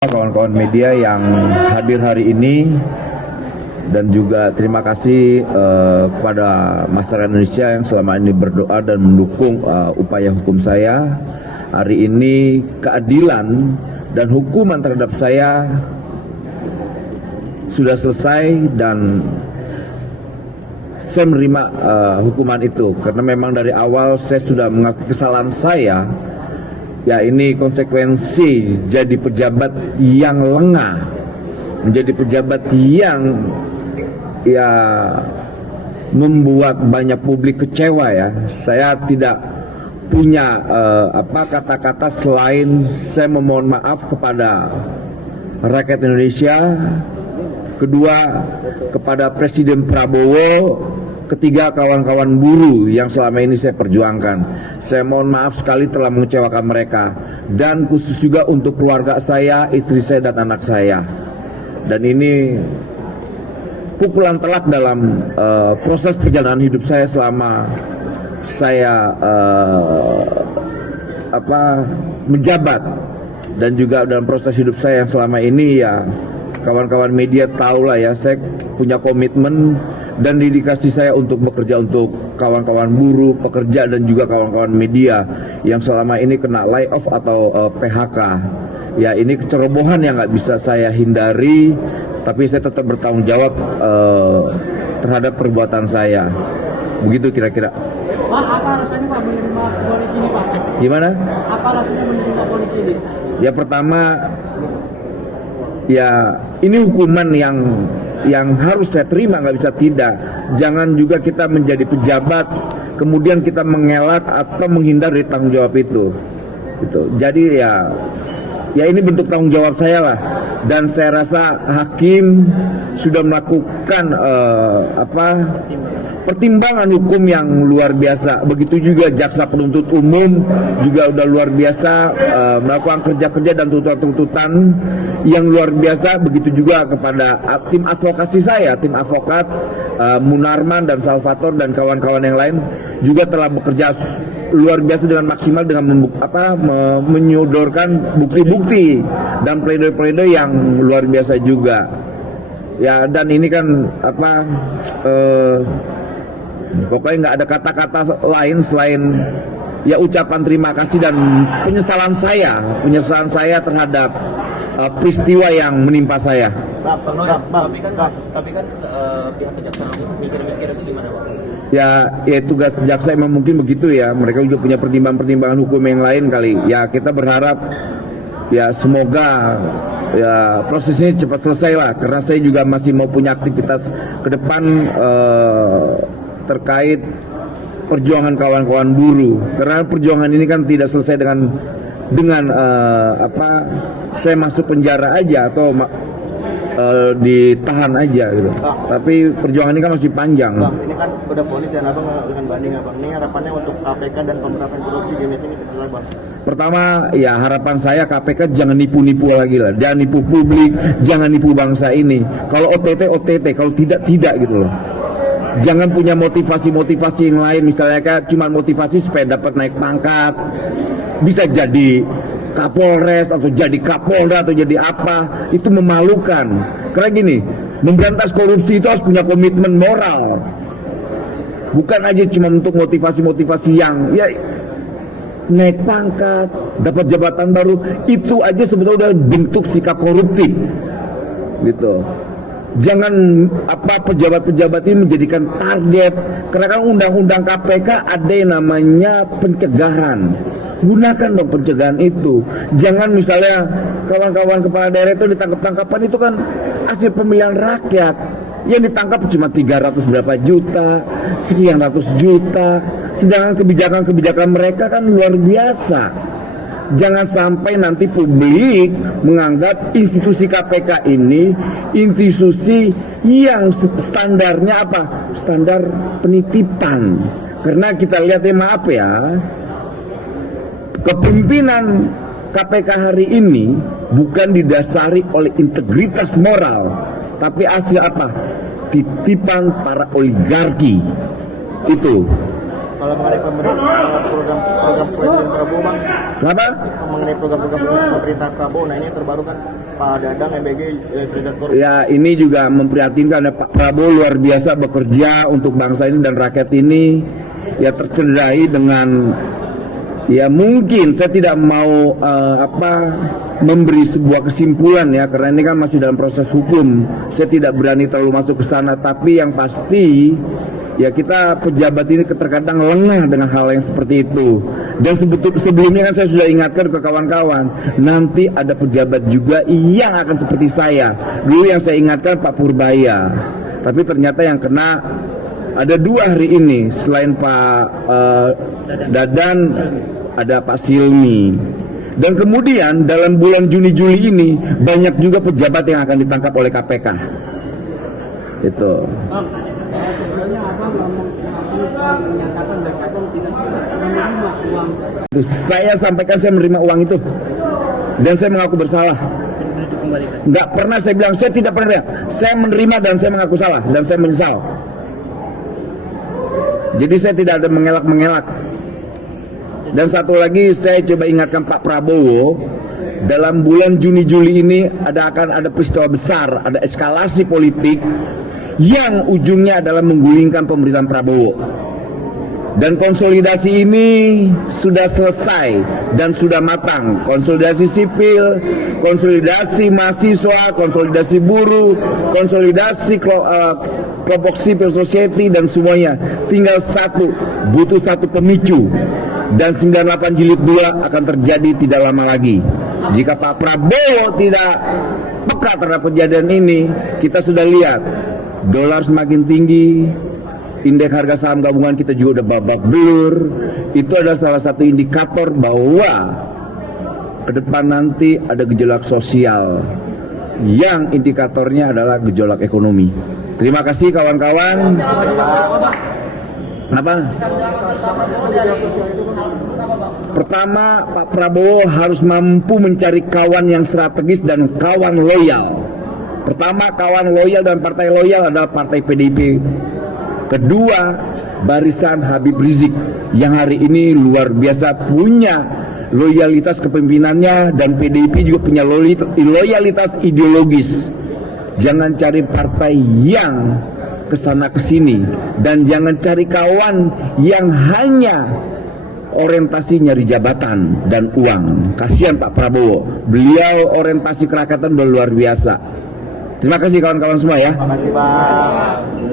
Kawan-kawan media yang hadir hari ini, dan juga terima kasih kepada masyarakat Indonesia yang selama ini berdoa dan mendukung upaya hukum saya. Hari ini keadilan dan hukuman terhadap saya sudah selesai dan saya menerima hukuman itu karena memang dari awal saya sudah mengakui kesalahan saya. Ya, ini konsekuensi jadi pejabat yang lengah, menjadi pejabat yang ya membuat banyak publik kecewa ya. Saya tidak punya kata-kata selain saya memohon maaf kepada rakyat Indonesia, kedua kepada Presiden Prabowo, ketiga kawan-kawan buruh yang selama ini saya perjuangkan. Saya mohon maaf sekali telah mengecewakan mereka, dan khusus juga untuk keluarga saya, istri saya dan anak saya. Dan ini pukulan telak dalam proses perjalanan hidup saya selama saya menjabat, dan juga dalam proses hidup saya yang selama ini. Ya, kawan-kawan media tahu lah ya, saya punya komitmen dan dedikasi saya untuk bekerja untuk kawan-kawan buruh, pekerja, dan juga kawan-kawan media yang selama ini kena layoff atau PHK. Ya, ini kecerobohan yang nggak bisa saya hindari, tapi saya tetap bertanggung jawab terhadap perbuatan saya. Begitu kira-kira. Pak, apa rasanya Pak menerima ponis ini, Pak? Gimana? Apa rasanya menerima ponis ini? Ya, pertama, ya ini hukuman yang harus saya terima, nggak bisa tidak. Jangan juga kita menjadi pejabat kemudian kita mengelak atau menghindar dari tanggung jawab itu. Gitu. Jadi ya ini bentuk tanggung jawab saya lah. Dan saya rasa hakim sudah melakukan pertimbangan hukum yang luar biasa. Begitu juga jaksa penuntut umum juga udah luar biasa melakukan kerja-kerja dan tuntutan-tuntutan yang luar biasa. Begitu juga kepada tim advokasi saya, tim advokat Munarman dan Salvator dan kawan-kawan yang lain juga telah bekerja luar biasa dengan maksimal dengan menyodorkan bukti-bukti dan pledoi-pledoi yang luar biasa juga. Ya, dan ini kan pokoknya nggak ada kata-kata lain selain ya ucapan terima kasih dan penyesalan saya terhadap peristiwa yang menimpa saya. Tapi kan pihak kejaksaan mikir-mikir itu gimana, Pak? Ya tugas jaksa emang mungkin begitu ya. Mereka juga punya pertimbangan hukum yang lain kali. Ya, kita berharap ya semoga ya prosesnya cepat selesai lah. Karena saya juga masih mau punya aktivitas ke depan terkait perjuangan kawan-kawan buruh. Karena perjuangan ini kan tidak selesai dengan saya masuk penjara aja atau ditahan aja gitu. Tapi perjuangan ini kan masih panjang. Bang, ini kan udah vonis dan abang dengan banding abang. Ini harapannya untuk KPK dan pemberantasan korupsi di Indonesia ini seperti apa, Bang? Pertama, ya harapan saya KPK jangan nipu-nipu lagi lah. Jangan nipu publik, jangan nipu bangsa ini. Kalau OTT, kalau tidak gitu loh. Jangan punya motivasi yang lain, misalnya kan cuma motivasi supaya dapat naik pangkat, bisa jadi Kapolres atau jadi Kapolda atau jadi apa. Itu memalukan. Karena gini, memberantas korupsi itu harus punya komitmen moral, bukan aja cuma untuk motivasi yang ya naik pangkat, dapat jabatan baru. Itu aja sebetulnya udah bentuk sikap koruptif gitu. Jangan pejabat-pejabat ini menjadikan target. Karena kan undang-undang KPK ada yang namanya pencegahan. Gunakan dong pencegahan itu. Jangan misalnya kawan-kawan kepala daerah itu ditangkap-tangkapan, itu kan hasil pemilihan rakyat. Yang ditangkap cuma 300 berapa juta, sekian ratus juta. Sedangkan kebijakan mereka kan luar biasa. Jangan sampai nanti publik menganggap institusi KPK ini institusi yang standarnya standar penitipan. Karena kita lihat maaf ya, kepemimpinan KPK hari ini bukan didasari oleh integritas moral, tapi hasil titipan para oligarki. Itu Kalau mengenai program Presiden Prabowo Bang, Kenapa? mengenai program pemerintah Prabowo, nah ini terbaru kan Pak Dadang MBG Serikat Korupsi. Ya, ini juga memprihatinkan ya, Pak Prabowo luar biasa bekerja untuk bangsa ini dan rakyat ini, ya tercederai dengan, ya mungkin saya tidak mau memberi sebuah kesimpulan ya, karena ini kan masih dalam proses hukum. Saya tidak berani terlalu masuk ke sana, tapi yang pasti ya kita pejabat ini terkadang lengah dengan hal yang seperti itu. Dan sebelumnya kan saya sudah ingatkan ke kawan-kawan, nanti ada pejabat juga yang akan seperti saya. Dulu yang saya ingatkan Pak Purbaya, tapi ternyata yang kena ada 2 hari ini, selain Pak Dadan ada Pak Silmi. Dan kemudian dalam bulan Juni-Juli ini banyak juga pejabat yang akan ditangkap oleh KPK. Itu. Sebelumnya abang menyatakan bahwa abang tidak menerima uang. Saya sampaikan saya menerima uang itu dan saya mengaku bersalah. Nggak pernah saya bilang saya tidak pernah. Saya menerima dan saya mengaku salah dan saya menyesal. Jadi saya tidak ada mengelak-mengelak. Dan satu lagi saya coba ingatkan Pak Prabowo, dalam bulan Juni-Juli ini akan ada peristiwa besar, ada eskalasi politik yang ujungnya adalah menggulingkan pemerintahan Prabowo. Dan konsolidasi ini sudah selesai dan sudah matang. Konsolidasi sipil, konsolidasi mahasiswa, konsolidasi buruh, konsolidasi kelompok civil society dan semuanya. Tinggal butuh satu pemicu. Dan 98 jilid 2 akan terjadi tidak lama lagi. Jika Pak Prabowo tidak peka terhadap kejadian ini, kita sudah lihat dolar semakin tinggi, indeks harga saham gabungan kita juga udah babak belur. Itu adalah salah satu indikator bahwa ke depan nanti ada gejolak sosial yang indikatornya adalah gejolak ekonomi. Terima kasih kawan-kawan. Kenapa? Pertama, Pak Prabowo harus mampu mencari kawan yang strategis dan kawan loyal. Pertama, kawan loyal dan partai loyal adalah partai PDIP. Kedua, barisan Habib Rizik yang hari ini luar biasa punya loyalitas kepemimpinannya, dan PDIP juga punya loyalitas ideologis. Jangan cari partai yang kesana kesini, dan jangan cari kawan yang hanya orientasi nyari jabatan dan uang. Kasihan Pak Prabowo, beliau orientasi kerakyatan udah luar biasa. Terima kasih kawan-kawan semua ya. Terima kasih Bang.